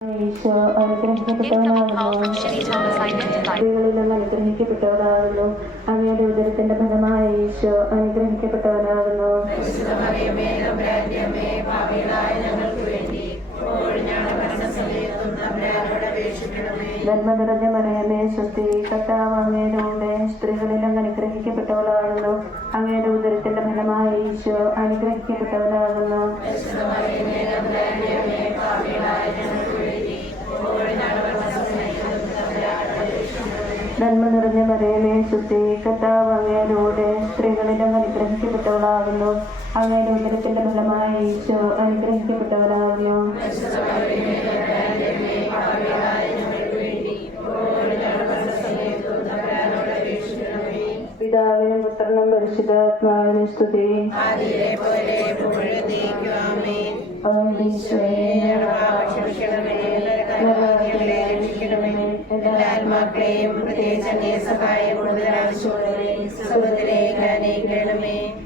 ഈശോ അനുഗ്രഹിക്കപ്പെട്ടവനാകുന്നു. സ്ത്രീകളിലും അനുഗ്രഹിക്കപ്പെട്ടവനാകുന്നു. അങ്ങയുടെ ഉദരത്തിന്റെ ഫലമായ ഈശോ അനുഗ്രഹിക്കപ്പെട്ടവനാകുന്നു. നന്മ നിറഞ്ഞ മറിയമേ സ്വസ്തി, കർത്താവ് അങ്ങയുടെ കൂടെ സ്ത്രീകളിലും അനുഗ്രഹിക്കപ്പെട്ടവളാകുന്നു. അങ്ങയുടെ ഉദരത്തിന്റെ ഫലമായ ഈശോ അനുഗ്രഹിക്കപ്പെട്ടവനാകുന്നു. നന്മ നിറഞ്ഞ മറിയമേ സ്വസ്തി, കർത്താവ് അങ്ങയുടെ കൂടെ സ്ത്രീകളിലും അനുഗ്രഹിക്കപ്പെട്ടവളാകുന്നു. അങ്ങയുടെ ഉദരത്തിന്റെ ഫലമായ ഈശോ അനുഗ്രഹിക്കപ്പെട്ടവനാകുന്നു. പിതാവിനും പുത്രനും പരിശുദ്ധാത്മാവിനും സ്തുതി. ആത്മാക്കളെയും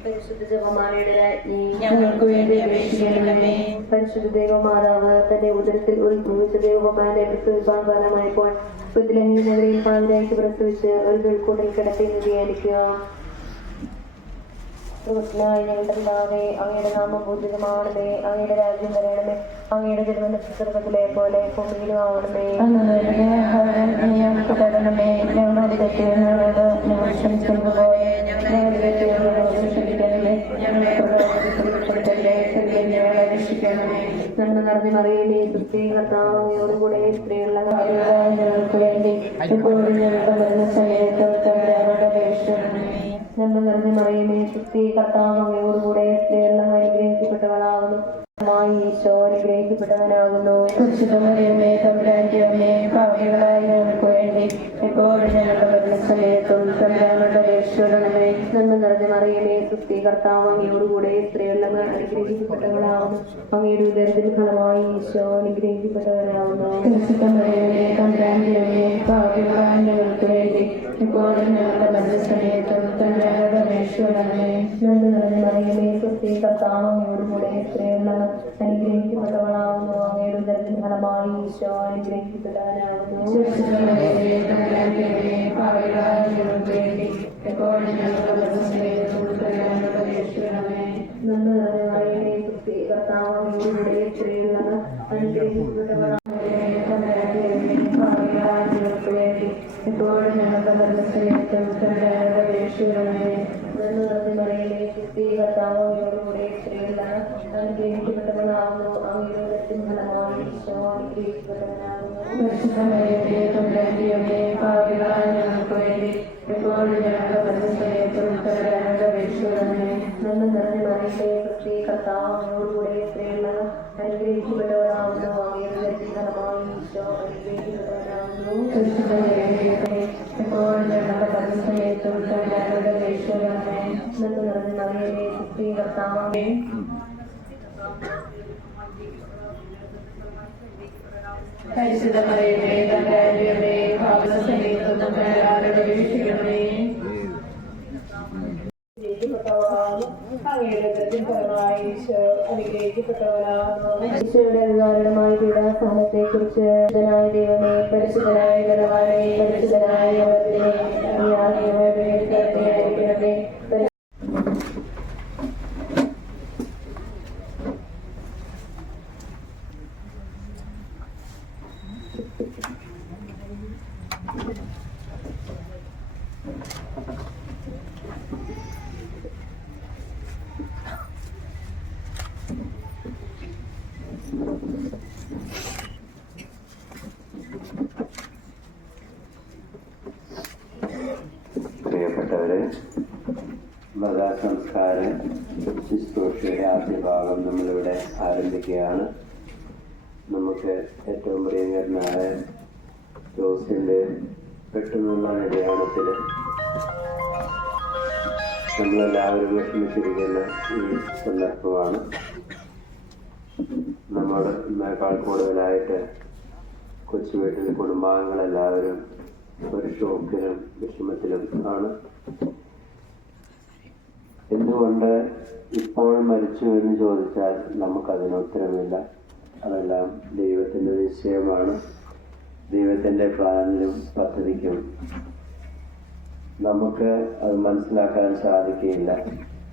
പരിശുദ്ധ ജപമാലയുടെ രാജ്ഞി ഞങ്ങൾക്ക് വേണ്ടി അപേക്ഷിക്കണമേ. പരിശുദ്ധ ദൈവമാതാവ് തന്റെ ഉദരത്തിൽ ഉത്ഭവിച്ച ദൈവകുമാരനെ പ്രസവിക്കാൻ കാരണമായപ്പോൾ ബത്ലഹേം നഗരിയിൽ പാതിരായ്ക്ക് പ്രസവിച്ച് ഒരു കിഴക്കൂട്ടിൽ കിടത്തി നിധിയായിരിക്കുക. ഞങ്ങളുടെ പിതാവേ, അങ്ങയുടെ നാമം പൂജിതമാണമേ. അങ്ങയുടെ രാജ്യം വരണമേ. അങ്ങയുടെ തിരുവനന്തപുരത്തിലെ പോലെ ഭൂമിയിലും ആവണമേ. ഞങ്ങൾക്ക് തരണമേ. ഞങ്ങളുടെ തെറ്റുകളോട് ഞങ്ങൾ ക്ഷമിക്കുന്നതുപോലെ ഞങ്ങളെ ക്ഷമിക്കണമേ. ഞങ്ങളെ രക്ഷിക്കണമേ. നന്മ നിറഞ്ഞ മറിയമേ സ്വസ്തി, കർത്താവ് അങ്ങയോടുകൂടെ സ്ത്രീകളുടെ ഞങ്ങൾക്ക് വേണ്ടി ഇപ്പോഴും ഞങ്ങളുടെ മരണസമയത്ത് തമ്പുരാനോട് അപേക്ഷിക്കണമേ. നന്മ നിറഞ്ഞ മറിയമേ സ്വസ്തി, കർത്താവ് അങ്ങയോടുകൂടെ സ്ത്രീകളുടെ അനുഗ്രഹിക്കപ്പെട്ടവളാകുന്നു. ഈശോ അനുഗ്രഹിക്കപ്പെട്ടവനാകുന്നു. പരിശുദ്ധമറിയമേ തമ്പുരാന്റെ അമ്മേ, പാപികളായ ഞങ്ങൾക്ക് വേണ്ടി എപ്പോഴും ഞങ്ങളുടെ മരണസമയത്തും തമ്പുരാനോട് അപേക്ഷിക്കണമേ. നന്മ നിറഞ്ഞ മറിയമേ സ്വസ്തി, കർത്താവ് അങ്ങയോടുകൂടെ സ്ത്രീകളുടെ അനുഗ്രഹിക്കപ്പെട്ടവളാകുന്നു. അങ്ങയുടെ ഉദരത്തിന്റെ ഫലമായി ഈശോ അനുഗ്രഹിക്കപ്പെട്ടവനാകുന്നു. പരിശുദ്ധമറിയമേ തമ്പുരാന്റെ അമ്മേ, പാപികളായ ഞങ്ങൾക്ക് വേണ്ടി എപ്പോഴും ഞങ്ങളുടെ മരണസമയത്തും തമ്പുരാനോട് അപേക്ഷിക്കണമേ. നന്മ നിറഞ്ഞ മറിയമേ സ്വസ്തി, കർത്താവ് അങ്ങയോടുകൂടെ സ്ത്രീകളുടെ അനുഗ്രഹിക്കപ്പെട്ടവളാകുന്നു. അങ്ങയുടെ ഉദരത്തിന്റെ ഫലമായി ഈശോ അനുഗ്രഹിക്കപ്പെട്ടവനാകുന്നു. നന്മ നിറഞ്ഞ മറിയമേ സ്വസ്തി, കർത്താവ് അങ്ങയോടുകൂടെ സ്ത്രീകളുടെ എപ്പോഴും ഞങ്ങളുടെ മരണസമയത്തും തമ്പുരാനോട് അപേക്ഷിക്കണമേ. നന്മ നിറഞ്ഞ മറിയമേ സ്വസ്തി, കർത്താവ് അങ്ങയോടുകൂടെ സ്ത്രീകളുടെ അനുഗ്രഹിക്കപ്പെട്ടവളാകുന്നു. അങ്ങയുടെ ഉദരത്തിന്റെ ഫലമായി ഈശോ അനുഗ്രഹിക്കപ്പെട്ടവനാകുന്നു. പരിശുദ്ധമറിയമേ തമ്പുരാന്റെ അമ്മേ, പാപികളായ ഞങ്ങൾക്ക് വേണ്ടി എപ്പോഴും ഞങ്ങളുടെ മരണസമയത്തും തമ്പുരാനോട് അപേക്ഷിക്കണമേ. നന്മ നിറഞ്ഞ മറിയമേ സ്വസ്തി, കർത്താവ് അങ്ങയോടുകൂടെ സ്ത്രീകളുടെ അനുഗ്രഹിക്കപ്പെട്ടവളാകുന്നു. അങ്ങയുടെ ഉദരത്തിന്റെ ഫലമായി ഈശോ അനുഗ്രഹിക്കപ്പെട്ടവനാകുന്നു. എപ്പോഴും ഞങ്ങളുടെ മരണസമയത്തും തമ്പുരാനോട് അപേക്ഷിക്കണമേ. നന്മ നിറഞ്ഞ മറിയമേ സ്വസ്തി, കർത്താവേ പരിശുദ്ധമറിയമേ തമ്പുരാന്റെ അമ്മേ, പാപികളായ തമ്പുരാനോട് അപേക്ഷിക്കണമേ. ഈശോയുടെ അതികാരണമായ പീഡാസഹനത്തെ കുറിച്ച് പരിശുദ്ധനായ ദൈവമേ, പരിശുദ്ധനായ ബലവാനേ, പരിശുദ്ധനായ യാതൊരു പ്രിയപ്പെട്ടവരെ, മതാസംസ്കാര ശുശ്രൂഷയുടെ ആദ്യ ഭാഗം നമ്മളിവിടെ ആരംഭിക്കുകയാണ്. നമുക്ക് ഏറ്റവും പ്രിയങ്കരനായ ജോസിന്റെ പെട്ടെന്നുള്ള നിര്യാണത്തിൽ നമ്മളെല്ലാവരും വിഷമിച്ചിരിക്കുന്ന ഈ സന്ദർഭമാണ്. നമ്മൾ ഇന്നേക്കാൾ കൂടുതലായിട്ട് കൊച്ചുവീട്ടിൽ കുടുംബാംഗങ്ങളെല്ലാവരും ഒരു ഷോക്കിലും വിഷമത്തിലും ആണ്. എന്തുകൊണ്ട് ഇപ്പോൾ മരിച്ചു എന്ന് ചോദിച്ചാൽ നമുക്കതിന് ഉത്തരമില്ല. അതെല്ലാം ദൈവത്തിൻ്റെ നിശ്ചയമാണ്. ദൈവത്തിൻ്റെ പ്ലാനിലും പദ്ധതിക്കും നമുക്ക് അത് മനസ്സിലാക്കാൻ സാധിക്കുകയില്ല.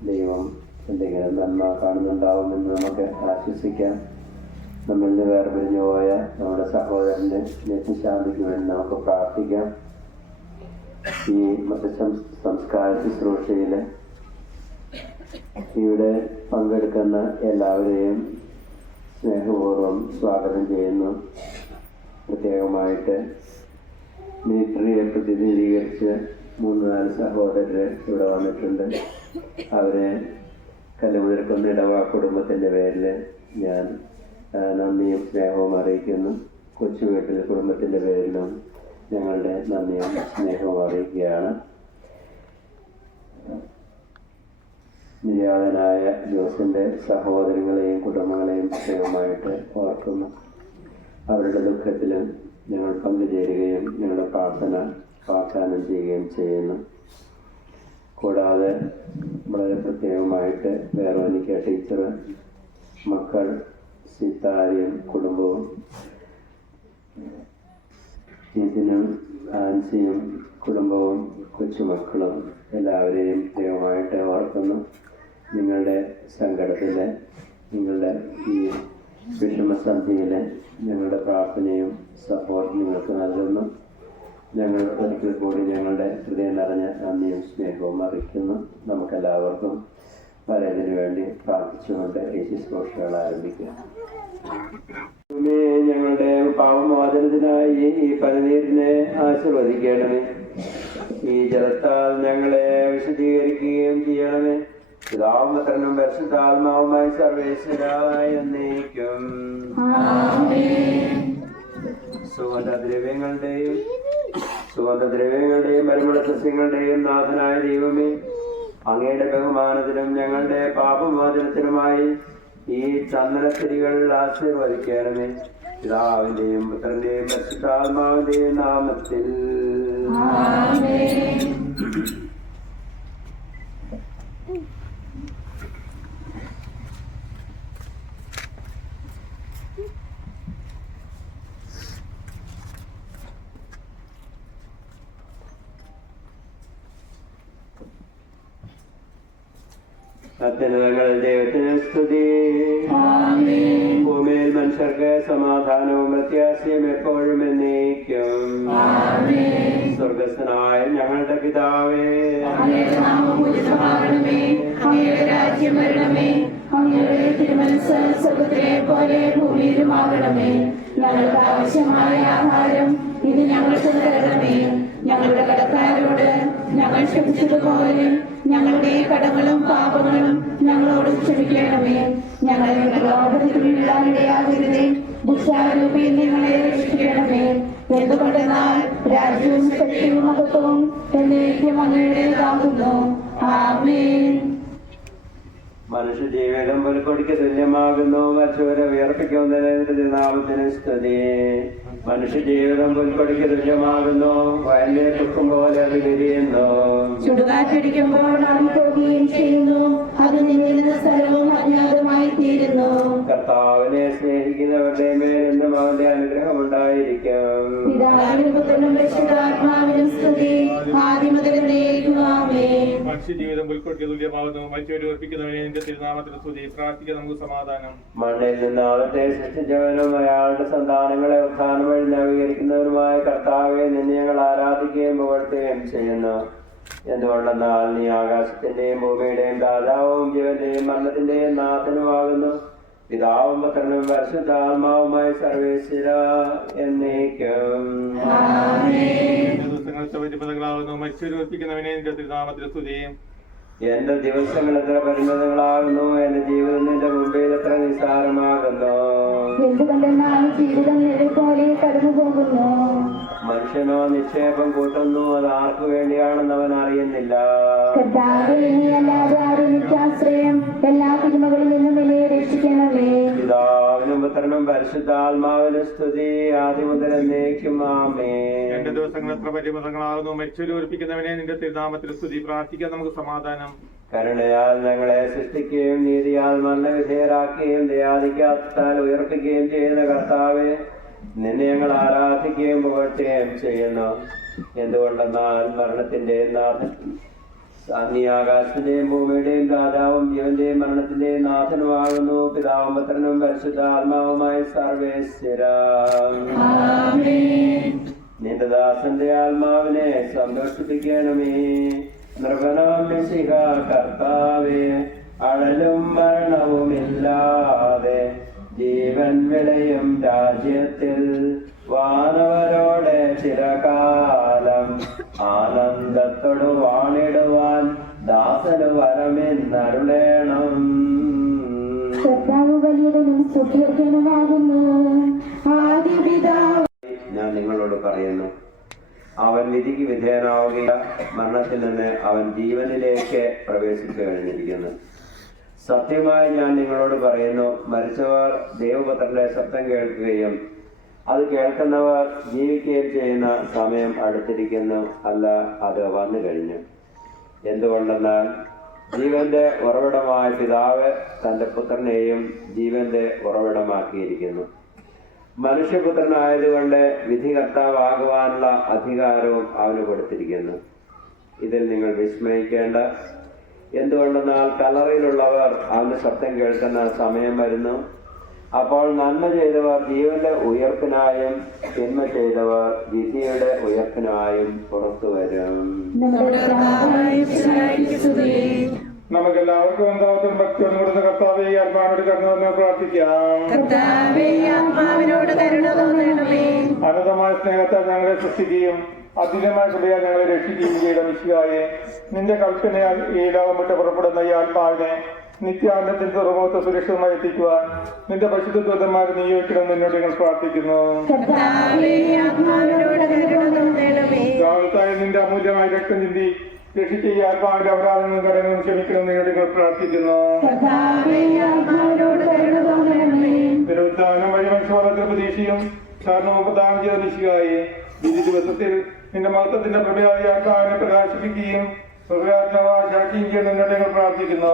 ദൈവം എന്തെങ്കിലും നന്മ കാണുന്നുണ്ടാവുമെന്ന് നമുക്ക് ആശ്വസിക്കാം. നമ്മളിൽ നിന്ന് വേർപിരിഞ്ഞു പോയ നമ്മുടെ സഹോദരൻ്റെ നിത്യശാന്തിക്ക് വേണ്ടി നമുക്ക് പ്രാർത്ഥിക്കാം. ഈ സംസ്കാര ശുശ്രൂഷയിൽ ഇവിടെ പങ്കെടുക്കുന്ന എല്ലാവരെയും സ്നേഹപൂർവ്വം സ്വാഗതം ചെയ്യുന്നു. പ്രത്യേകമായിട്ട് മിലിറ്ററിയെ പ്രതിനിധീകരിച്ച് 3-4 സഹോദരർ ഇവിടെ വന്നിട്ടുണ്ട്. അവരെ കല്ലുമുതിർക്കുന്ന ഇടവ കുടുംബത്തിൻ്റെ പേരിൽ ഞാൻ നന്ദിയും സ്നേഹവും അറിയിക്കുന്നു. കൊച്ചുവീട്ടിൽ കുടുംബത്തിൻ്റെ പേരിലും ഞങ്ങളുടെ നന്ദിയും സ്നേഹവും അറിയിക്കുകയാണ്. നിര്യാതനായ ജോസിൻ്റെ സഹോദരങ്ങളെയും കുടുംബങ്ങളെയും പ്രത്യേകമായിട്ട് ഓർക്കുന്നു. അവരുടെ ദുഃഖത്തിലും ഞങ്ങൾ പങ്കുചേരുകയും ഞങ്ങളുടെ പ്രാർത്ഥന വാഗ്ദാനം ചെയ്യുകയും ചെയ്യുന്നു. കൂടാതെ വളരെ പ്രത്യേകമായിട്ട് വേറോനിക്ക ടീച്ചർ, മക്കൾ സിത്താരിയും കുടുംബവും, ഇതിനും ആൻസിയും കുടുംബവും കൊച്ചുമക്കളും എല്ലാവരെയും പ്രത്യേകമായിട്ട് ഓർക്കുന്നു. നിങ്ങളുടെ സങ്കടത്തിൽ, നിങ്ങളുടെ ഈ വിഷമസന്ധിയിൽ ഞങ്ങളുടെ പ്രാർത്ഥനയും സപ്പോർട്ട് നിങ്ങൾക്ക് നൽകുന്നു. ഞങ്ങൾ ഒരിക്കൽ കൂടി ഞങ്ങളുടെ ഹൃദയം നിറഞ്ഞ നന്ദിയും സ്നേഹവും അറിയിക്കുന്നു. നമുക്കെല്ലാവർക്കും പലതിനു വേണ്ടി പ്രാർത്ഥിച്ചുകൊണ്ട് ഈ ശുശ്രൂഷകൾ ആരംഭിക്കുക. ഞങ്ങളുടെ പാപമോചനത്തിനായി ഈ പനിനീരിനെ ആശീർവദിക്കണമേ. ഈ ജലത്താൽ ഞങ്ങളെ വിശദീകരിക്കുകയും ചെയ്യണമേ. പിതാവും പുത്രനും പരിശുദ്ധാത്മാവുമായി സർവേശ്വരായ എന്നേക്കും. സുഗന്ധദ്രവ്യങ്ങളുടെയും പരിമള സസ്യങ്ങളുടെയും നാഥനായ ദൈവമേ, അങ്ങയുടെ ബഹുമാനത്തിലും ഞങ്ങളുടെ പാപമോചനത്തിനുമായി ഈ ചന്ദനത്തിരികൾ ആശീർവദിക്കണമേ. പിതാവിന്റെയും പുത്രന്റെയും പരിശുദ്ധാത്മാവിന്റെയും നാമത്തിൽ. അത്യുന്നതങ്ങൾ ദൈവത്തിന് സ്തുതി. ഭൂമിയിൽ മനുഷ്യർക്ക് സമാധാനവും പ്രത്യാശയും എപ്പോഴും എന്നേക്കും. സ്വർഗസ്ഥനായ ഞങ്ങളുടെ പിതാവേ, രാജ്യം വരണമേ. അങ്ങയുടെ തിരുമനസ്സ് സ്വർഗ്ഗത്തിലെ പോലെ ഭൂമിയിലുമാകണമേ. ഞങ്ങൾക്ക് ആവശ്യമായ ആഹാരം ഇത് ഞങ്ങൾക്ക് തരണമേ. ഞങ്ങളുടെ കടക്കാരോട് ഞങ്ങൾ ക്ഷമിച്ചതുപോലെ ഞങ്ങളുടെ കടങ്ങളും പാപങ്ങളും ഞങ്ങളോട് ക്ഷമിക്കണമേ. ഞങ്ങളെ പ്രലോഭനത്തിൽ വീഴാനിടയാകരുതേ. ദുഷ്ടാരൂപിയിൽ ഞങ്ങളെ രക്ഷിക്കണമേ. എന്തുകൊണ്ടെന്നാൽ രാജ്യവും ശക്തിയും മഹത്വവും എന്നേക്കും അങ്ങയുടേതാകുന്നു. ആമേൻ. മനുഷ്യ ജീവിതം പുൽക്കൊടിക്ക് തുല്യമാകുന്നു. മരിച്ചവരെ ഉയർപ്പിക്കുന്നതിന്റെ നാമത്തിന് സ്തുതി. മനുഷ്യ ജീവിതം പുൽക്കൊടിക്ക് തുല്യമാകുന്നു. വയലിലെ തുക്കും പോലെ അത് വിരിയുന്നു. ചുടുകാറ്റടിക്കുമ്പോൾ പോവുകയും ചെയ്യുന്നു. അത് നിന്നിൽ നിന്ന് സ്ഥലവും അജ്ഞാതമായി തീരുന്നു. കർത്താവിനെ സ്നേഹിക്കുന്നവരുടെ മേലെന്നും അവന്റെ അനുഗ്രഹം ഉണ്ടായിരിക്കും. പിതാവിനും പുത്രനും പരിശുദ്ധാത്മാവിനും സ്തുതി. ആദ്യം മുതൽ എന്നേക്കും ആമേൻ. മനുഷ്യജീവിതം പുൽക്കൊടിക്ക് തുല്യമാകുന്നു. മരിച്ചവരെ ഉറപ്പിക്കുന്നവനെ നിന്റെ തിരുനാമത്തിൽ സ്തുതി. പ്രാർത്ഥിക്കുക നമുക്ക് സമാധാനം. മണ്ണിൽ നിന്ന് ആവട്ടെ സൃഷ്ടിച്ചവനും അയാളുടെ സന്താനങ്ങളെ ഉത്ഥാനം വഴി നവീകരിക്കുന്നവനുമായ കർത്താവെ, നിന്നെ ഞങ്ങൾ ആരാധിക്കുകയും പുകഴ്ത്തുകയും ചെയ്യുന്നു. എന്തുകൊണ്ടെന്നാൽ നീ ആകാശത്തിന്റെയും ഭൂമിയുടെയും രാജാവും ജീവന്റെയും മരണത്തിന്റെയും നാഥനുമാകുന്നു. പിതാവും പുത്രനും പരിശുദ്ധാത്മാവുമായി സർവേശ്വര എന്നേക്കും. മരിച്ചവരെ ഉറപ്പിക്കുന്നവനെ നിന്റെ തിരുനാമത്തിൽ സ്തുതി. എന്റെ ദിവസങ്ങൾ എത്ര പരിമിതങ്ങളാകുന്നു. എന്റെ ജീവിതം നിന്റെ മുമ്പിൽ എത്ര നിസ്സാരമാകുന്നു. എന്തുകൊണ്ടെന്നാൽ ജീവിതം നിഴൽ പോലെ കടന്നു പോകുന്നു. മനുഷ്യനോ നിക്ഷേപം കൂട്ടുന്നു. അത് ആർക്കു വേണ്ടിയാണെന്ന് അവൻ അറിയുന്നില്ല. കർത്താവേ, നീയല്ലാതെ ആരും നിത്യാശ്രയം. എല്ലാ തിന്മകളിൽ നിന്നും എന്നെ രക്ഷിക്കണമേ. പിതാവിനും പുത്രനും പരിശുദ്ധാത്മാവിനും സ്തുതി. ആദ്യം മുതൽ എന്നേക്കും ആമേൻ. എന്റെ ദിവസങ്ങൾ എത്ര പരിമിതങ്ങളാകുന്നു. മരിച്ചവരെ ഉറപ്പിക്കുന്നവനെ നിന്റെ തിരുനാമത്തിൽ സ്തുതി. പ്രാർത്ഥിക്കാൻ നമുക്ക് സമാധാനം. കരുണയാൽ ഞങ്ങളെ സൃഷ്ടിക്കുകയും നീതിയാൽ മരണവിധേയരാക്കുകയും ദയാധിക്യത്താൽ ഉയർപ്പിക്കുകയും ചെയ്യുന്ന കർത്താവെ, നിന്നെ ഞങ്ങൾ ആരാധിക്കുകയും പുകഴ്ത്തുകയും ചെയ്യുന്നു. എന്തുകൊണ്ടെന്നാൽ മരണത്തിന്റെയും നാഥൻ, നീ ആകാശത്തിന്റെയും ഭൂമിയുടെയും രാജാവും ജീവന്റെയും മരണത്തിന്റെയും നാഥനുമാകുന്നു. പിതാവും പുത്രനും പരിശുദ്ധ ആത്മാവുമായി സർവേശ്വരാ. നിന്റെ ദാസന്റെ ആത്മാവിനെ സന്തോഷിപ്പിക്കണമേ. നൃപനാം മിശിഹ കർത്താവേ, അഴലും മരണവുമില്ലാതെ ജീവൻ വിളയും രാജ്യത്തിൽ വാനവരോടെ ചിരകാലം ആനന്ദത്തോടു വാണിടുവാൻ ദാസന് വരമെന്നരുളേണം. ഞാൻ നിങ്ങളോട് പറയുന്നു, അവൻ വിധിക്ക് വിധേയനാവുകയില്ല. മരണത്തിൽ നിന്ന് അവൻ ജീവനിലേക്ക് പ്രവേശിച്ചു കഴിഞ്ഞിരിക്കുന്നു. സത്യമായി ഞാൻ നിങ്ങളോട് പറയുന്നു, മരിച്ചവർ ദൈവപുത്രന്റെ ശബ്ദം കേൾക്കുകയും അത് കേൾക്കുന്നവർ ജീവിക്കുകയും ചെയ്യുന്ന സമയം അടുത്തിരിക്കുന്നു, അല്ല, അത് വന്നു കഴിഞ്ഞു. എന്തുകൊണ്ടെന്നാൽ ജീവന്റെ ഉറവിടമായ പിതാവ് തന്റെ പുത്രനെയും ജീവന്റെ ഉറവിടമാക്കിയിരിക്കുന്നു. മനുഷ്യപുത്രനായതുകൊണ്ട് വിധികർത്താവാകുവാനുള്ള അധികാരവും അവന് കൊടുത്തിരിക്കുന്നു. ഇതിൽ നിങ്ങൾ വിസ്മയിക്കേണ്ട. എന്തുകൊണ്ടെന്നാൽ കല്ലറയിലുള്ളവർ അവന്റെ ശബ്ദം കേൾക്കുന്ന സമയം വരുന്നു. അപ്പോൾ നന്മ ചെയ്തവർ ജീവന്റെ ഉയർപ്പിനായും തിന്മ ചെയ്തവർ വിധിയുടെ ഉയർപ്പിനായും പുറത്തു വരും. നമുക്കെല്ലാവർക്കും എന്താവത്തും ഭക്തിയോടും കൊടുത്ത കർത്താവേ, ആത്മാവിനോട് കരുണ പ്രാർത്ഥിക്കാം. അനന്തമായ സ്നേഹത്താൽ ഞങ്ങളെ സൃഷ്ടിക്കുകയും അധികമായ കൃപയാൽ ഞങ്ങളെ രക്ഷിക്കുകയും ചെയ്ത മിശിഹായെ, നിന്റെ കൽപ്പനയാൽ ഈ ലോകം വിട്ട് പുറപ്പെടുന്ന ഈ ആത്മാവിനെ നിത്യാനന്ദത്തിൽ തുറമുഖത്ത് സുരക്ഷിതമായി എത്തിക്കുവാൻ നിന്റെ പരിശുദ്ധ ദൂതന്മാരെ നിയോഗിക്കണം എന്നോട് ഞങ്ങൾ പ്രാർത്ഥിക്കുന്നു. ഗാവത്തായി നിന്റെ അമൂല്യമായ രക്തം ചിന്തി രക്ഷിച്ച ഈ ആത്മാവിന്റെ അപരാധങ്ങളും കടങ്ങളും ക്ഷമിക്കണം എന്നോട് ഞങ്ങൾ പ്രാർത്ഥിക്കുന്നു. തിരുവുദ്ധാനം വഴി മനുഷ്യവർഗത്തിൽ പ്രതീക്ഷയും കാരണവും പ്രദാനം ചെയ്ത നിശ്ചയായി ഈ ദിവസത്തിൽ നിന്റെ മഹത്വത്തിന്റെ പ്രഭയായി ആത്മാവിനെ പ്രകാശിപ്പിക്കുകയും സാക്ഷിയും ചെയ്യണം എന്നോട് ഞങ്ങൾ പ്രാർത്ഥിക്കുന്നു.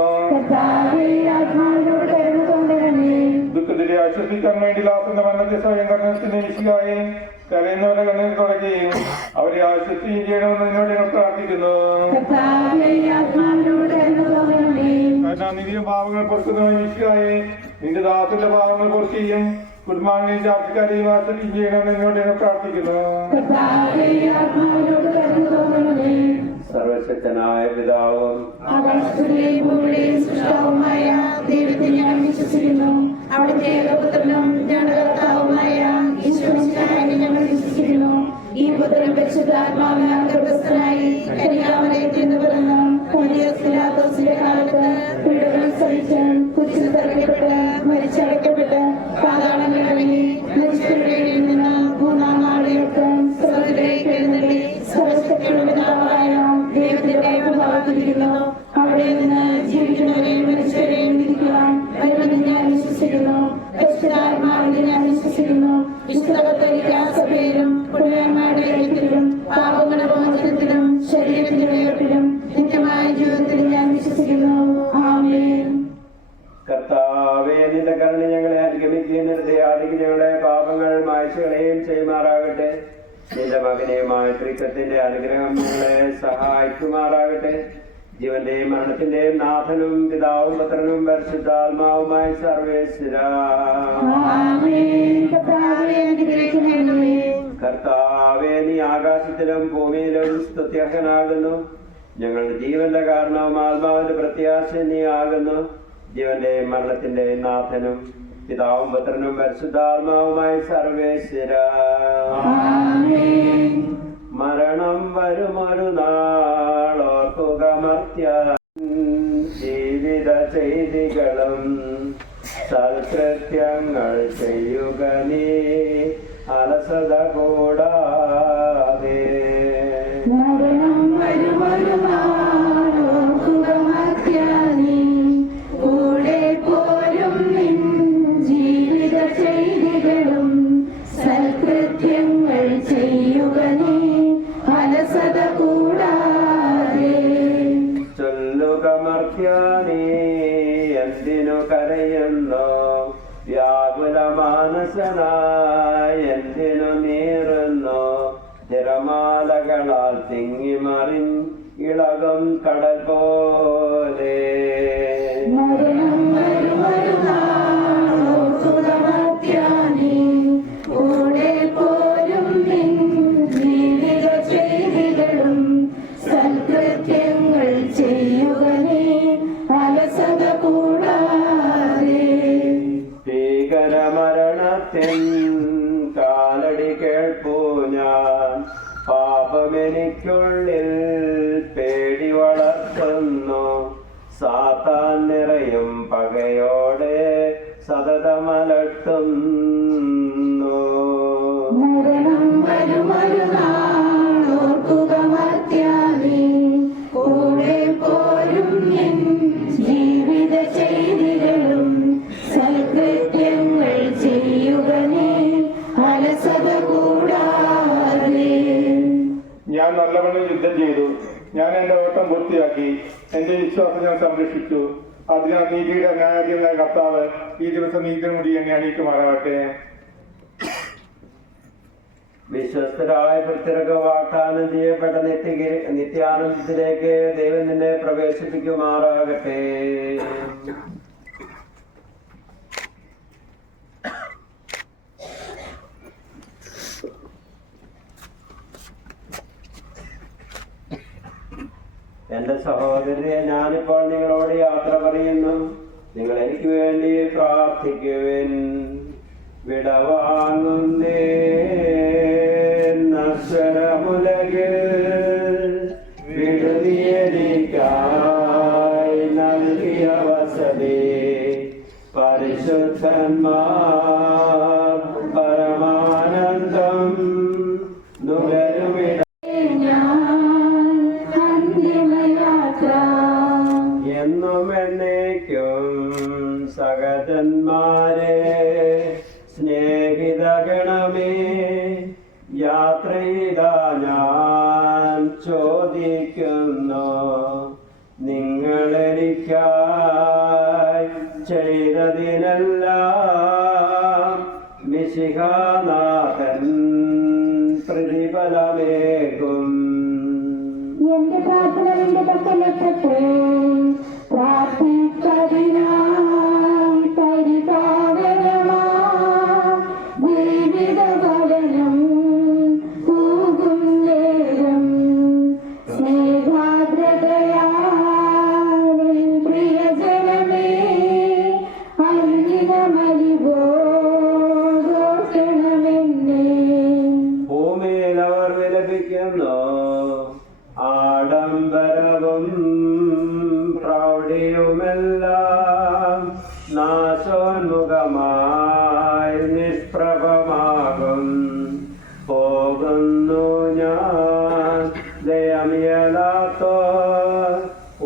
ദുഃഖത്തിലെ ആശ്വസിക്കാൻ വേണ്ടി ലാസന്റെ മരണത്തെ സ്വയം കർണത്തിന്റെ നിശ്ചയായി കരയുന്നവരെ കണ്ണീർ തുടക്കുകയും അവരെ ആശ്വസിക്കുകയും ചെയ്യണമെന്ന് എന്നോട് ഞങ്ങൾ പ്രാർത്ഥിക്കുന്നു. നിധിയും പാവങ്ങൾ പൊറുക്കുന്നവൻ നിശ്ചയായി നിന്റെ ദാസന്റെ പാവങ്ങൾ പൊറുക്കുകയും കുടുംബാംഗങ്ങളെയും ചാർച്ചക്കാരെയും ആശ്വസിക്കുകയും ചെയ്യണമെന്ന് എന്നോട് ഞങ്ങൾ പ്രാർത്ഥിക്കുന്നു. സർവശക്തനായ പിതാവും ദൈവത്തെ ഞാൻ വിശ്വസിക്കുന്നു. അവിടുത്തെ ഏകപുത്രനും കർത്താവുമായ ഈശ്വരനെ ഞങ്ങൾ വിശ്വസിക്കുന്നു. ഈ പുത്രൻ പരിശുദ്ധാത്മാവിനാൽ ഗർഭസ്ഥനായി കന്യാമറിയത്തിൽ നിന്ന് പിറന്നു പിലാത്തോസിന്റെ കാലത്ത് പീഡകൾ സഹിച്ച് കുരിശിൽ തറയ്ക്കപ്പെട്ട് മരിച്ചടക്കപ്പെട്ട് പാതാളങ്ങളിൽ ഇറങ്ങി മരിച്ചവരുടെ നിന്ന് മൂന്നാം നാൾ ഉയർത്ത് സ്വർഗ്ഗത്തിലേക്ക് എഴുന്നള്ളി സർവ്വശക്തിയുള്ള പിതാവായ ദൈവത്തിന്റെ ഭാഗത്തിരിക്കുന്നു. അവിടെ നിന്ന് ജീവിക്കുന്നവരെയും മരിച്ചവരെയും വിധിക്കുവാൻ വരുമെന്ന് ഞാൻ വിശ്വസിക്കുന്നു. പരിശുദ്ധാത്മാവിനെ ഞാൻ വിശ്വസിക്കുന്നു. വിശുദ്ധ സഭയിലും പുണ്യന്മാരുടെ ഐക്യത്തിലും പാപങ്ങളുടെ മോചനത്തിലും ശരീരത്തിന്റെ ഉയർപ്പിലും നിത്യമായ ജീവിതത്തിൽ ഞാൻ വിശ്വസിക്കുന്നു. ആമേൻ. കർത്താവേ, നിന്റെ കരുണ ഞങ്ങളെ അനുഗമിക്കുകയും നിർദ്ദയാദിക്ക് ഞങ്ങളുടെ പാപങ്ങൾ മായ്ച്ചുകളെയും ചെയ്യുമാറാകട്ടെ. നിന്റെ മകനെയുമായ ത്രിത്വത്തിന്റെ അനുഗ്രഹം ഞങ്ങളെ സഹായിക്കുമാറാകട്ടെ. ജീവന്റെയും മരണത്തിന്റെയും നാഥനും പിതാവും പുത്രനും പരിശുദ്ധാത്മാവുമായി സർവേശ്വരാ. കർത്താവേ, നീ ആകാശത്തിലും ഭൂമിയിലും സ്തുത്യർഹനാകുന്നു. ഞങ്ങളുടെ ജീവന്റെ കാരണവും ആത്മാവിന്റെ പ്രത്യാശ നീ ആകുന്നു. ജീവന്റെയും മരണത്തിന്റെയും നാഥനും പിതാവും പുത്രനും പരിശുദ്ധാത്മാവുമായി സർവേശ്വരാ. മരണം വരുമൊരു നാളോർക്കുകമർത്യ ജീവിത ചെയ്തികളും സൽകൃത്യങ്ങൾ ചെയ്യുക നീ അലസത കൂടാതെ. ജീവിത ചെയ്തികളും സൽകൃത്യങ്ങൾ ചെയ്യുക നീ അലസത കൂടാതെ. ചൊല്ലുകമർത്ത ഇളകും കടൽ പോലെ. മരണം കൂടെ പോരും ജീവിത ചെയ്തികളും സൽകൃത്യങ്ങൾ ചെയ്യുക നീ അലസത കൂടാതെ. ഭീകരമരണത്തിൻ കാലടി കേൾപ്പൂ ഞാൻ, പാപമെനിക്കുള്ളിൽ പേടി വളർത്തുന്നു. സാത്താൻ നിറയും പകയോടെ സതതമലട്ടുന്നു. മരണം വരുമരുനാളോർക്കുക മർത്യാനീ, കൂടെ പോരും നിൻ ജീവിത ചെയ്തികളും സൽകൃത്യങ്ങൾ ചെയ്യുക നീ അലസത കൂടാതെ. ഞാൻ നല്ലവണ്ണം യുദ്ധം ചെയ്തു, ഞാൻ എന്റെ ഓട്ടം പൂർത്തിയാക്കി, എന്റെ വിശ്വാസം ഞാൻ സംരക്ഷിച്ചു. അതിനാൽ നീതിയുടെ ന്യായാധിപനായ കർത്താവ് ഈ ദിവസം നീതി മുടി എന്നെ അണിയിക്കുമാറാവട്ടെ. വിശ്വസ്തരായ ഭക്തർക്ക് വാഗ്ദാനം ചെയ്യപ്പെട്ട നിത്യാനന്ദത്തിലേക്ക് ദൈവം നിന്നെ പ്രവേശിപ്പിക്കുമാറാകട്ടെ. എന്റെ സഹോദരരെ, ഞാനിപ്പോൾ നിങ്ങളോട് യാത്ര പറയുന്നു. നിങ്ങൾ എനിക്ക് വേണ്ടി പ്രാർത്ഥിക്കുവിൻ. വിടവാങ്ങുന്നേ നശ്വരമുലകിൽ വിടുതിയെനിക്കായി നൽകിയ വസതി. പരിശുദ്ധന്മാർ പരമാനന്ദം നുകരുമിട എന്നും എന്നേക്കും സഹജന്മാരെ സ്നേഹിതഗണമേ, യാത്രയിതാ ഞാൻ ചോദിക്കുന്നു. നിങ്ങളെനിക്കായി ചെയ്തതിനെല്ലാം മിശിഹാനാഥൻ പ്രതിഫലമേകും. എന്റെ പ്രാർത്ഥന നിന്റെ പക്കലെത്തട്ടെ. പ്രാർത്ഥിച്ചതിനായി പരിപാവനമാ ജീവിത ഭവനം പോകും നേരം സ്നേഹാദ്രതയാൽ പ്രിയജനമേ അരുണിതമലിവോർക്കണമെന്നേ. ഭൂമിയിൽ അവർ വിലപിക്കുന്നു, ആഡംബരവും പ്രൗഢിയുമെല്ലാം നാശോന്മുഖമായി നിഷ്പ്രഭമാകും. പോകുന്നു ഞാൻ ദയമിയലാത്തോ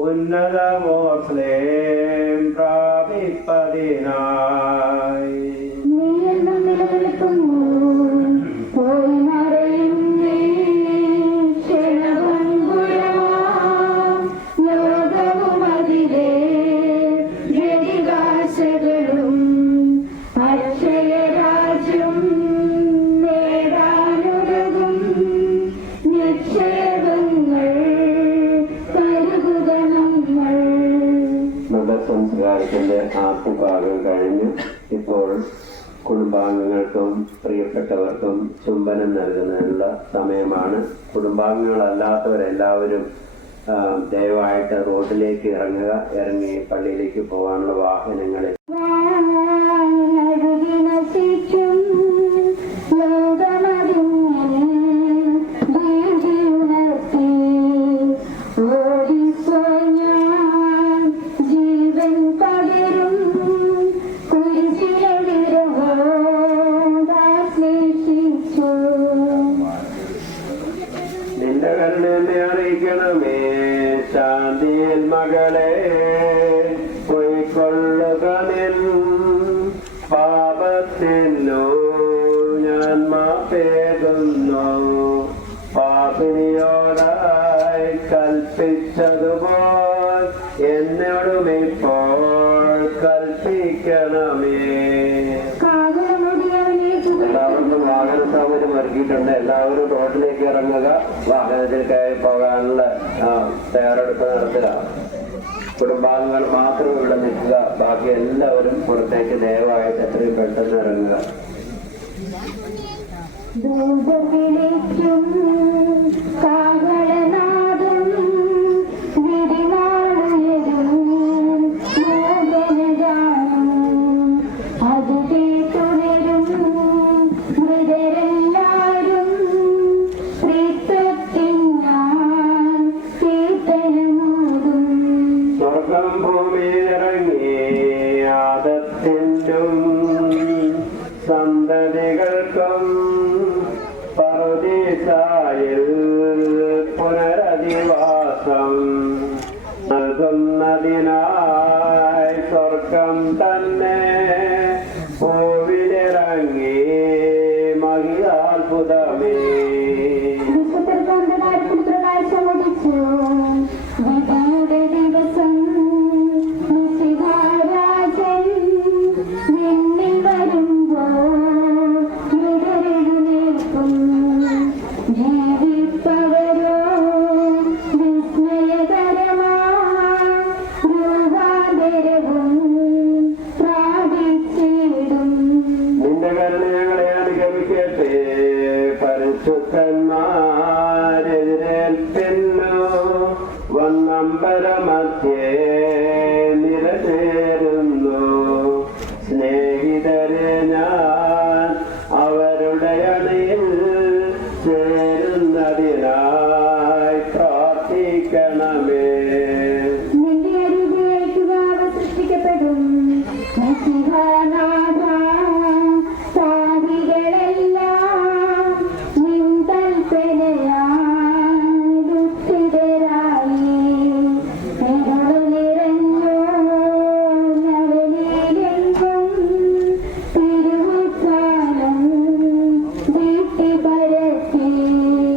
ഉന്നത മോക്ലേം പ്രാപിപ്പതിനായി. നീ എന്നും നിലനിൽക്കുന്നു, പോയി മറയും നീ ക്ഷണഭംഗുരമാം ലോകവും അതിലെ ഗതികാശകളും അക്ഷയരാജ്യം നേടാനുതകും നിക്ഷേപങ്ങൾ കരുതുക നമ്മൾ. മൃഗസംസ്കാരത്തിന്റെ ആദ്യ ഭാഗം കഴിഞ്ഞ് ഇപ്പോൾ കുടുംബാംഗങ്ങൾക്കും പ്രിയപ്പെട്ടവർക്കും ചുംബനം നൽകുന്നതിനുള്ള സമയമാണ്. കുടുംബാംഗങ്ങളല്ലാത്തവരെല്ലാവരും ദയവായിട്ട് റോഡിലേക്ക് ഇറങ്ങുക. ഇറങ്ങി പള്ളിയിലേക്ക് പോകാനുള്ള വാഹനങ്ങളിൽ ജീവൻ പകരും കുരിശിലെ വിരഹോദാശ്ലേഷിച്ചു. നിന്റെ കരുണയെ അറിയിക്കണമേ. ശാന്തിയിൽ മകളെ പൊയ്ക്കൊള്ളുക നിൻ പാപത്തിനു ഞാൻ മാപ്പേകുന്നു. പാപിനിയോടായി കൽപ്പിച്ചതുപോൽ എന്നോടും ഇപ്പോൾ കൽപ്പിക്കണമേ. എല്ലാവർക്കും വാഹന സൗകര്യം ഒരുക്കി നൽകിയിട്ടുണ്ട്. എല്ലാവരും റോഡിലേക്ക് ഇറങ്ങുക, വാഹനത്തിൽ കയറി പോകാനുള്ള തയ്യാറെടുപ്പ് നടത്തുക. കുടുംബാംഗങ്ങൾ മാത്രം ഇവിടെ നിൽക്കുക, ബാക്കി എല്ലാവരും പുറത്തേക്ക് ദയവായിട്ട് എത്രയും പെട്ടെന്ന് ഇറങ്ങുക. ദൂതവിളിക്കും കാഹളനാദം വിരിനാളുയരും മോഹനഗാനം അത് കേട്ടുണരും മൃതരെല്ലാരും സ്ത്രീത്വത്തിൻ ഞാൻ കീർത്തനമോടും. സ്വർഗം ഭൂമിയിലിറങ്ങി ആദത്തിനും സന്തതികൾക്കും പറുദീസായിൽ പുനരധിവാസം നൽകുന്നതിനായി സ്വർഗം തന്നെ ഭൂവിലിറങ്ങി മഹിയാത്ഭുതമേ. വിശുദ്ധർ കൊണ്ട് നാൽപ്പുത്രനായി സമ്മതിച്ചു വിധിയുടെ ദിവസം മിശിഹാരാജൻ നിന്നിൽ വരുമ്പോൾ മൃതരെഴുന്നേൽക്കും. ജീവിപ്പവരോ വിസ്മയകരമായ രൂപാന്തരവും പ്രാപിച്ചിടും. നിന്റെ കരുണ ഞങ്ങളെ അനുഗമിക്കട്ടെ. പരിശുദ്ധന്മാരെതിരേൽപ്പിന്നു വന്നമ്പരമധ്യേ നിരചേരുന്നു. സ്നേഹിതരെ ഞാൻ അവരുടെ അടിയിൽ ചേരുന്നതിനായി പ്രാർത്ഥിക്കണമേ. നിന്റെ അരികിലേക്ക് വാവ സൃഷ്ടിക്കപ്പെടും. മിശിഹാനാഥ സാധികളെല്ലാം നിൻ കൽപ്പനയാൽ ദുഃഖിതരായി. ഇരുളു നിറഞ്ഞോരവനിലെങ്കും തിരുവുത്താനം വീട്ടി പരത്തി.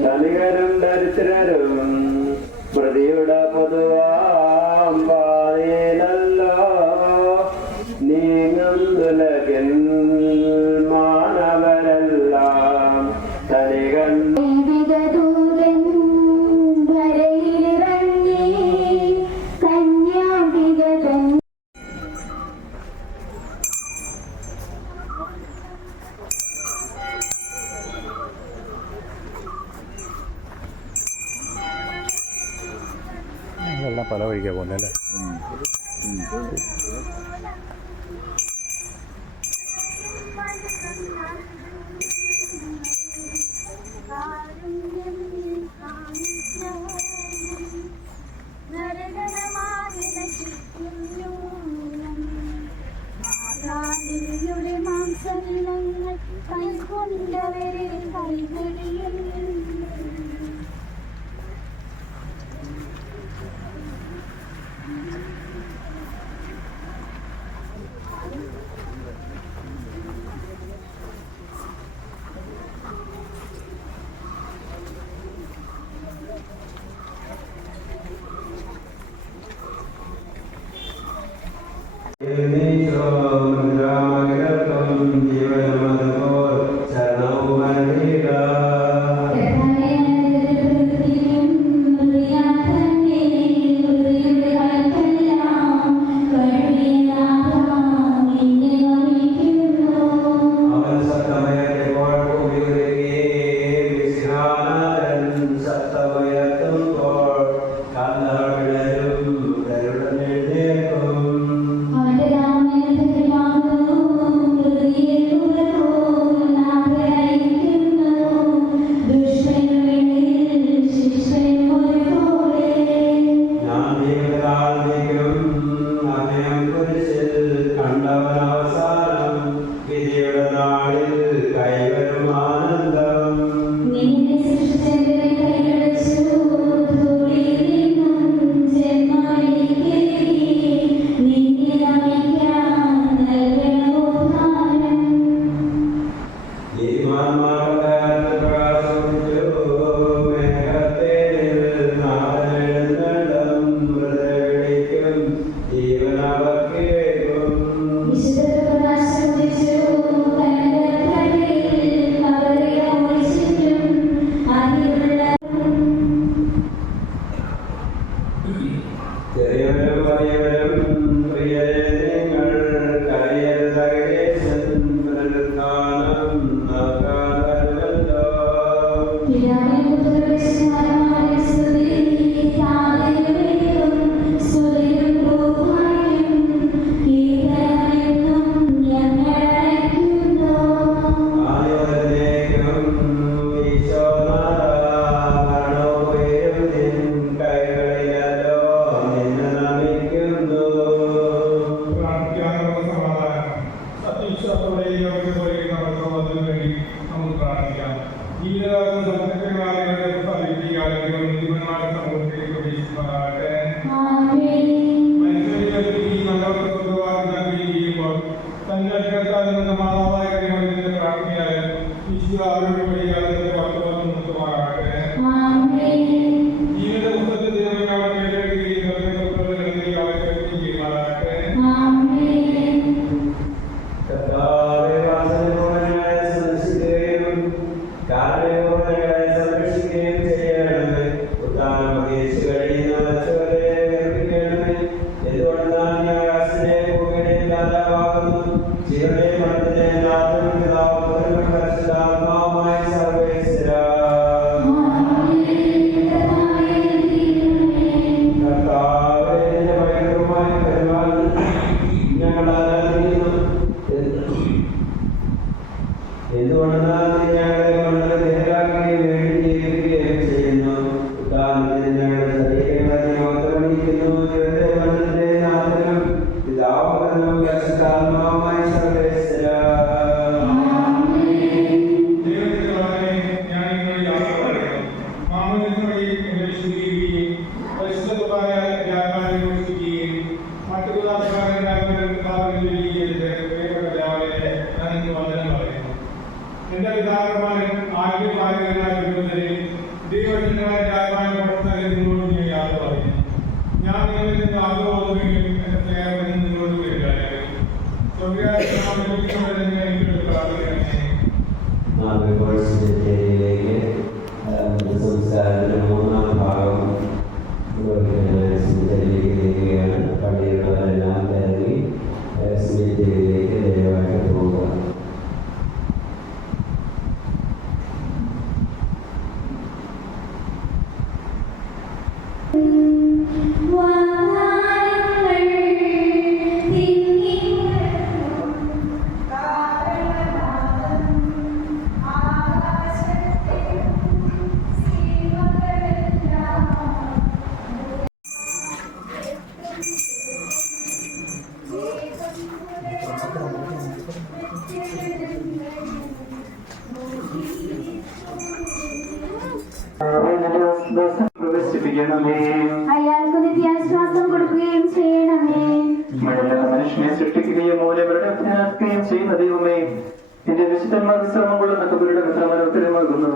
ധനികരും ദരിദ്രരും പ്രതിയുടെ പൊതുവാം പാതയിലല്ലോ നീങ്ങുന്നുലകിൽ മാനവരെല്ലാം ധനികൻ ദൈവികദൂതൻ ധരയിലിറങ്ങി കന്യാധികതൻ. എല്ലാം പല വഴിക്കാണ് പോകുന്നത് അല്ലേ? മാംസങ്ങൾ കൈകൊണ്ടവരെ കൈകളിയും അവന്റെ രാമനെ ജീവിതകാലം സമർപ്പിക്കാതെ ഫലിപ്പിക്കാതെ നീതിമാന്മാരുടെ സമൂഹത്തിലേക്ക് പ്രവേശിക്കുമാറാകട്ടെ. മനുഷ്യരുടെ ഈ നല്ലവർക്ക് സ്വന്തമാക്കി ചെയ്യുമ്പോൾ തന്റെ അധികാരത്താൽ മാതാവായ കഴിയുന്നതിന്റെ പ്രാർത്ഥനയാൽ ഈശോ അവരുടെ വഴിയാതെ വാഗ്ദാനം നിർത്തുമാറാകട്ടെ. ജീവിത പുസ്തകത്തിൽ ദൈവങ്ങളെ ഏറ്റെടുക്കുകയും ചെയ്യുമാറാകട്ടെ. സംസ്കാരത്തിന്റെ മൂന്നാം ഭാഗം പള്ളിയിലുള്ളവരെല്ലാം കയറി സ്മിത്തിയിലേക്ക് ദയവായിട്ട് പോവുക. അയാൾക്ക് നിത്യാശ്വാസം കൊടുക്കുകയും ചെയ്യണമേ. മനുഷ്യനെ സൃഷ്ടിക്കുകയും മൂലവരുടെ അഭ്യർത്ഥിക്കുകയും ചെയ്യുന്ന ദൈവമേ, നിന്റെ വിശുദ്ധന്മാർക്ക് ശ്രമം കൊള്ളുന്ന കബരുടെ മിത്രമാകുന്നു.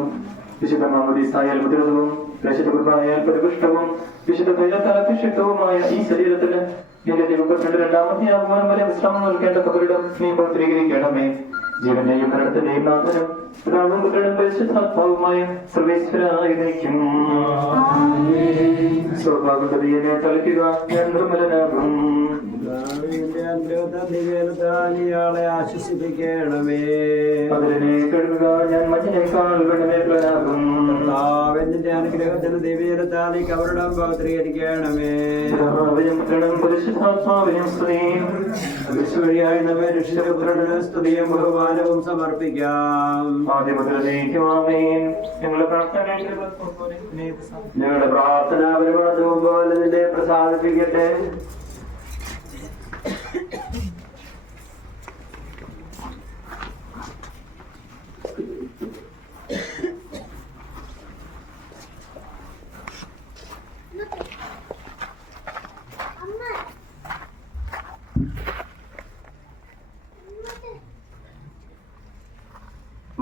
വിശുദ്ധ മാമോദീസായാൽ മുതിർന്നതും വിശുദ്ധ കുർബാനയാൽ പരിപുഷ്ടവും വിശുദ്ധ ദൈവത്താൽ അഭിഷേകവുമായ ഈ ശരീരത്തിന് നിന്റെ ദൈവത്തിന്റെ രണ്ടാമത്തെ ആഹ്വാനം വരെ വിശ്രമം നൽകേണ്ട കബറിടം നീ പൗത്രീകരിക്കണമേ. ജീവന്റെയും മരണത്തിന്റെയും നാഥനും പിതാവും പുത്രനും പരിശുദ്ധാത്മാവുമായ സർവേശ്വരായിരിക്കും. സ്വർഭാഗതയെ തളിക്കുക, ഞാൻ നിർമ്മലനാകും. ഇയാളെ ആശ്വസിപ്പിക്കണമേ. അതിനെ കഴുകുക, ഞാൻ മഞ്ഞിനേക്കാൾ വെണ്ണമേൽക്കാനാകും. നിന്റെ അനുഗ്രഹത്തിന് ദിവ്യത്താൽ ഈ കവറിടം പവിത്രീകരിക്കണമേ. പരിശുദ്ധാത്മാവിനും സ്തുതിയും വഴിയായി നമ്മെ രക്ഷിതപുത്രന് സ്തുതിയും ബഹുമാനവും സമർപ്പിക്കാം. ഞങ്ങളുടെ പ്രാർത്ഥന പരിപാടിയും പോലെ നിന്നെ പ്രസാദിപ്പിക്കട്ടെ.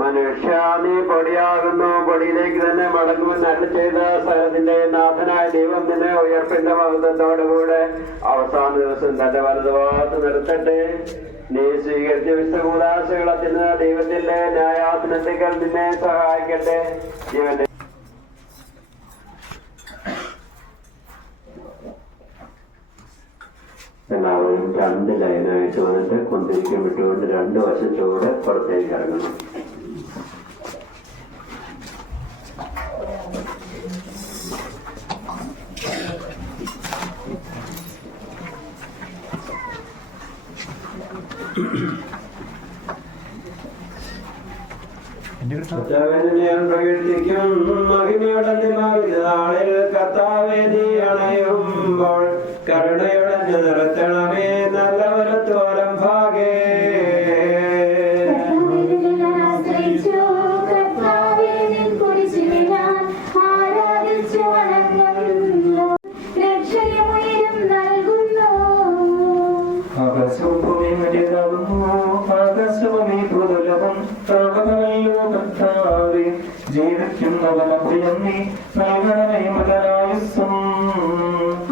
മനുഷ്യ, നീ പൊടിയാകുന്നു, പൊടിയിലേക്ക് തന്നെ മടങ്ങുമെന്ന് അരുളി ചെയ്ത സകലത്തിന്റെ നാഥനായ ദൈവം നിന്നെ ഉയർപ്പിന്റെ മഹത്വത്തോടുകൂടെ അവസാന ദിവസം തന്റെ വലതുഭാഗത്ത് നിർത്തട്ടെ. നീ സ്വീകരിച്ച വിശ്വകൂടാശകളത്തിന് ദൈവത്തിന്റെ ന്യായാസനത്തികൾ നിന്നെ സഹായിക്കട്ടെ. ജീവന്റെ എല്ലാവരും രണ്ട് ലൈനായിട്ട് വന്നിട്ട് കൊന്തിരിക്കാൻ വിട്ടുകൊണ്ട് രണ്ട് വശത്തോടെ പുറത്തേക്ക് ഇറങ്ങണം. പ്രകീർത്തിക്കും മഹിമയുടെ കർത്താവേ, നീ അണയുമ്പോൾ കരുണയുടെ നിർത്തണമേ. നല്ലവരത്തോലം ഭാഗേ ആശ്രയിച്ചു കർത്താവേ, വിളിക്കുന്നവനപ്രിയം നീ നൽകണമേ മകനായുസ്സും.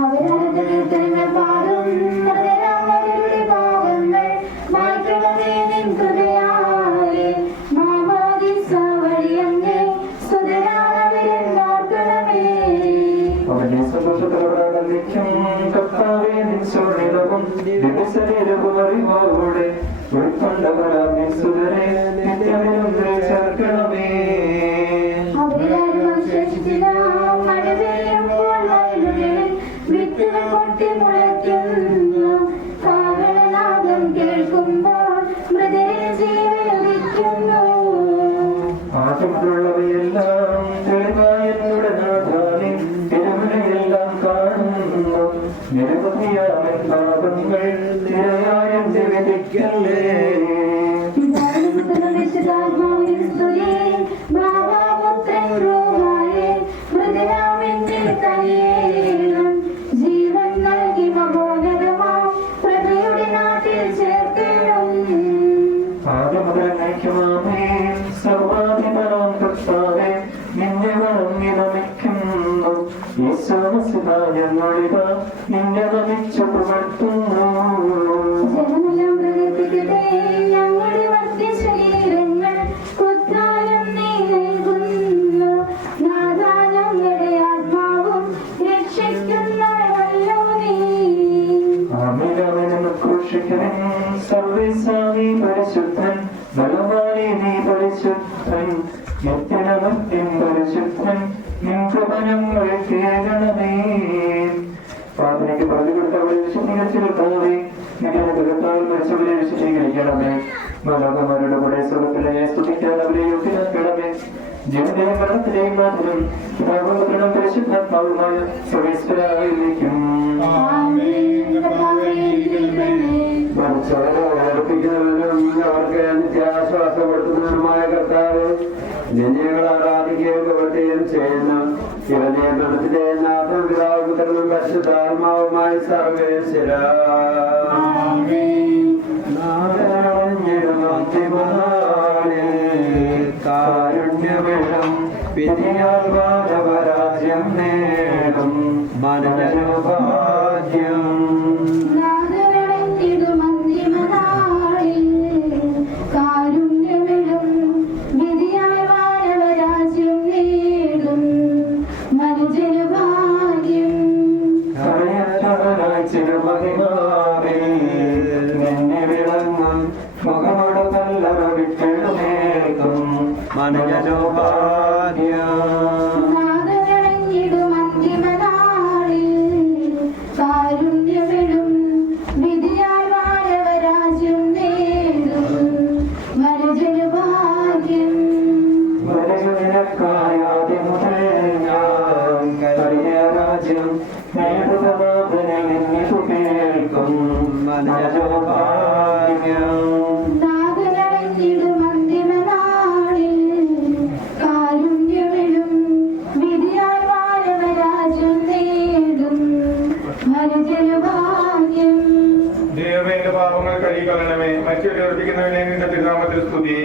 അവരവരുടെ കീർത്തനങ്ങൾ പാടും മൃതരാമരുടെ പാവങ്ങൾ മായ്ക്കണമേ നിൻ കൃപയാലെ. മാമോദീസ വഴിയങ്ങേ സുതരാമവിരുന്നോർക്കണമേ. അവനെ സന്തോഷത്തോടലിക്കും കർത്താവേ നിൻ ശോണിതവും ദിവസനിരവും അറിവോടെ ഉൾക്കൊണ്ടവരാ നിൻ സുതരെ നിത്യമിരുന്ന് ചേർക്കണമേ. അവരാരും അവശേഷിച്ചില്ല. മഴ പെയ്യുമ്പോൾ വയലുകളിൽ വിത്തുകൾ പൊട്ടി മുളയ്ക്കുന്നു. കാഹളനാദം കേൾക്കുമ്പോൾ മൃതരിൽ ജീവനുദിക്കുന്നു. ആദ്യമുള്ളവയെല്ലാം തെളിവായ എന്നുടെ നാഥാനെ തിരുമലയെല്ലാം കാണുന്നു. നിരവധിയാമൻ പാപങ്ങൾ നിരയായ വിധിക്കല്ലേ. ജീവൻ നൽകി മഹോന്നതമാ പ്രഭയുടെ നാട്ടിൽ ചേർക്കണം. ആദ്യം മുതൽ നയിക്കുമാമേ സർവാധിപനാം കർത്താവേ നിന്നെ വണങ്ങി നമിക്കുന്നു. ഈശോമസിഹായ ഞങ്ങളിതാ നിന്നെ നമിച്ചു പുകഴ്ത്തുന്നു. ജനമെല്ലാം പ്രകീർത്തിക്കട്ടെ ഞങ്ങളുടെ മധ്യശരീരങ്ങൾ കുത്താനും നീ നൽകുന്നു. നാഥാ ഞങ്ങളുടെ ആത്മാവും രക്ഷിക്കുന്നവനല്ലോ നീ. ആമിലവനും ക്രൂശിക്കവൻ സർവ്വസ്വാമി പരിശുദ്ധൻ ബലവാനേ നീ പരിശുദ്ധൻ നിത്യനമത്യൻ പരിശുദ്ധൻ നിൻ കൃപനങ്ങൾ കേൾക്കണമേ. പ്രാർത്ഥനയ്ക്ക് പറഞ്ഞു കൊടുത്തവരെ വിശദീകരിച്ചിരുത്താവേ നിങ്ങളുടെ മരിച്ചവരെ വിശദീകരിക്കണമേ. മലകന്മാരുടെ കൂടെ സ്വർഗത്തിലെ സ്തുതിക്കാൻ അവരെ യോഗ്യനാക്കണമേ. ജീവന്റെയും മരണത്തിലെയും നാഥനും പിതാവും പരിശുദ്ധാത്മാവുമായ സർവേശ്വരായിരിക്കും. മരിച്ചവരർപ്പിക്കുന്നവരും അവർക്ക് നിത്യാശ്വാസപ്പെടുത്തുന്നവരുമായ കർത്താവ് ഞങ്ങൾ ആരാധിക്കുകയും പ്രവർത്തിക്കുകയും ചെയ്യുന്നു. ഇവനെ മനസ്സിലെ നാഥൻ പിതാവും പുത്രനും പരിശുദ്ധാത്മാവുമായി സർവേശ്വര കാരുണ്യവേണം വിധിയാൽ വാനവരാജ്യം നേടും മനോഭാഗ്യം. കാരുണ്യമിടും വിധിയാൽ വാനവരാജ്യം നേടും മനുജനുഭാഗ്യം. നിന്നെ വിളങ്ങും മുഖമോട് കല്ലറ വിട്ടിടുമേൽക്കും മനോഭാഗ്യം. നാഗരണിഞ്ഞിടും അന്തിമനാളിൽ കാരുണ്യമിടും വിധിയാൽ വാനവരാജ്യം നേടും മനുജനുഭാഗ്യം. നിനക്കായാതെ മുതൽ ഞാൻ രാജ്യം നേടുകനാഥനിൽ നിന്നിതു കേൾക്കും മനോഭാഗ്യം. നാഗരണിഞ്ഞിടും അന്തിമനാളിൽ കാരുണ്യമിടും വിധിയാൽ വാനവരാജ്യം നേടും മനുജനുഭാഗ്യം. ദൈവമേ എന്റെ പാപങ്ങൾ കഴുകിക്കളയണമേ. മറ്റൊരു അർപ്പിക്കുന്നവനെ നിന്റെ തിരുനാമത്തിൽ സ്തുതി.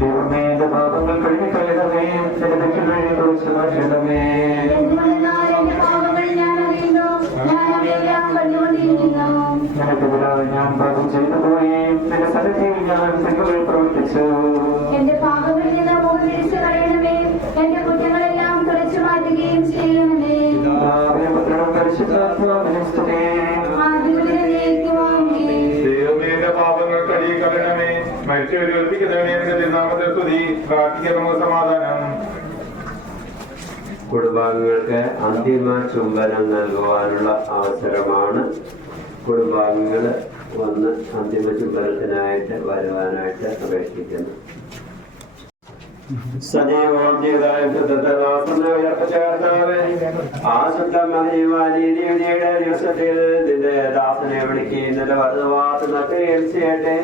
ദൈവമേ എന്റെ പാപങ്ങൾ കഴുകിക്കളയണമേ. എന്റെ തെറ്റുകളെ കുറിച്ച് മാറ്റണമേ. എന്റെ പാപങ്ങൾ ഞാൻ അറിയുന്നു. ഞാൻ അവയെല്ലാം കണ്ടുകൊണ്ടിരിക്കുന്നു. നിനക്കെതിരായി ഞാൻ പാപം ചെയ്തു പോയി. നിന്റെ സന്നിധിയിൽ ഞാൻ തെറ്റുകൾ പ്രവർത്തിച്ചു. എന്റെ പാപങ്ങളിൽ നിന്ന് മുഖം തിരിച്ചു കളയണമേ. എന്റെ കുറ്റങ്ങളെല്ലാം തുടച്ചു മാറ്റുകയും ചെയ്യണമേ. പുത്രനും പരിശുദ്ധാത്മാവിനും സ്തുതി. ദൈവമേ എന്റെ പാപങ്ങൾ കഴുകിക്കളയണമേ. മരിച്ചവരെ ഏൽപ്പിക്കുന്നവനെ നിന്റെ തിരുനാമത്തിൽ സ്തുതി. പ്രാർത്ഥിക്കുക നമുക്ക് സമാധാനം. കുടുംബാംഗങ്ങൾക്ക് അന്തിമ ചുംബനം നൽകുവാനുള്ള അവസരമാണ്. കുടുംബാംഗങ്ങൾ വന്ന് അന്തിമ ചുംബനത്തിനായിട്ട് വരുവാനായിട്ട് അപേക്ഷിക്കുന്നു. സജീവം ചെയ്തായ ആശുദ്ധയുടെ ദിവസത്തിൽ നിന്റെ ദാസനെ വിളിക്കുന്നതിന്റെ വധുവാത്ത് നക്കുകയും ചെയ്യട്ടെ.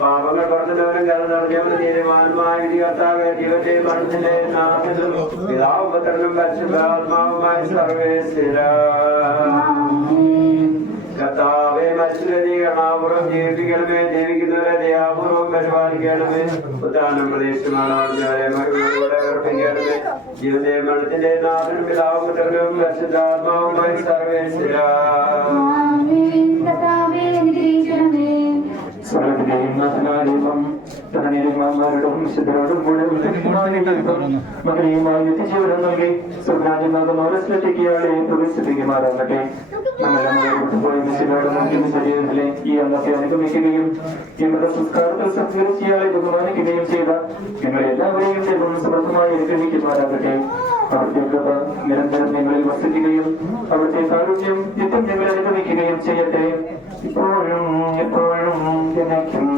പാപങ്ങൾ പറഞ്ഞവരും കഥ നടത്തിയവരും തീരുമാനമായ കർത്താവെ ദൈവത്തെ മനുഷ്യന്റെ നാഥനും പിതാവും പുത്രനും പരിശുദ്ധാത്മാവുമായി സർവേശ്വര കർത്താവേ മത്സരീകരണാപുറം ജീവിപ്പിക്കണമേ, ജീവിക്കുന്നവരെ ദയാപൂർവം പരിപാലിക്കണമേ, ഉദ്ധാനം പ്രതീക്ഷിക്കുന്നവരെ മഹിമയോടെ അർപ്പിക്കണമേ. ജീവന്റെ മരണത്തിന്റെ നാഥനും പിതാവും പുത്രനും പരിശുദ്ധാത്മാവുമായി സർവേശ്വര. സർവ്വത്തിന്റെയും നാഥനാദൈവം തന്നീതിമാന്മാരോടും വിശുദ്ധരോടും കൂടെ മകനെയുമായി നിത്യജീവനം നൽകി സ്വർഗരാജ്യമാകുന്ന ഓരോ ഇയാളെ പ്രവേശിപ്പിക്കുമാറാകട്ടെ. നമ്മളെല്ലാം പോയ മിശിനോട് നൽകുന്ന ശരീരത്തിലെ ഈ അന്നത്തെ അനുഗമിക്കുകയും ഈ മതസംസ്കാരത്തിൽ സംസ്കരിച്ച് ഇയാളെ ബഹുമാനിക്കുകയും ചെയ്ത ഞങ്ങളെല്ലാവരെയും ദൈവം സമർത്ഥമായി അനുഗ്രഹിക്കുമാറാകട്ടെ. അവിടുത്തെ കൃപ നിരന്തരം നിങ്ങളിൽ വസിക്കുകയും അവിടുത്തെ കാരുണ്യം നിത്യം ഞങ്ങളെ അനുഗമിക്കുകയും ചെയ്യട്ടെ, ഇപ്പോഴും എപ്പോഴും എന്നേക്കും.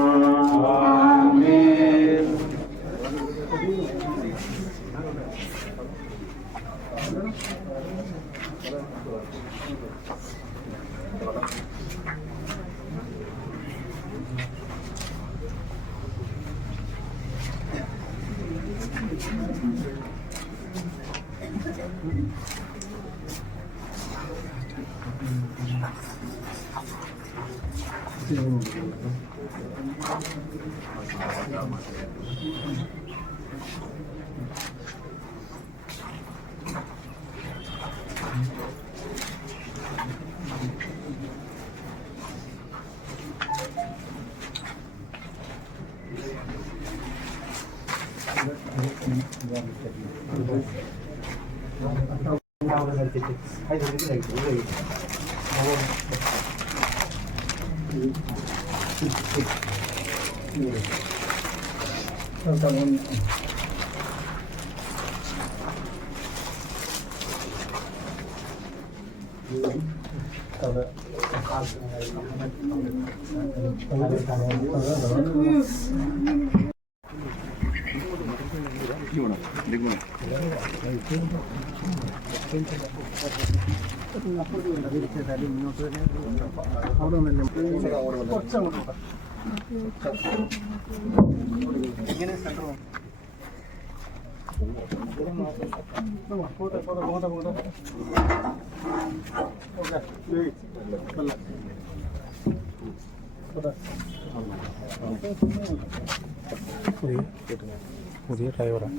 പുതിയ ഡ്രൈവറാണ്.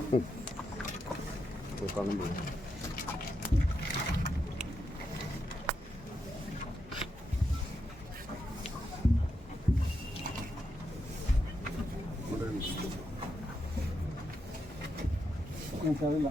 മനസ്സിലാവില്ല.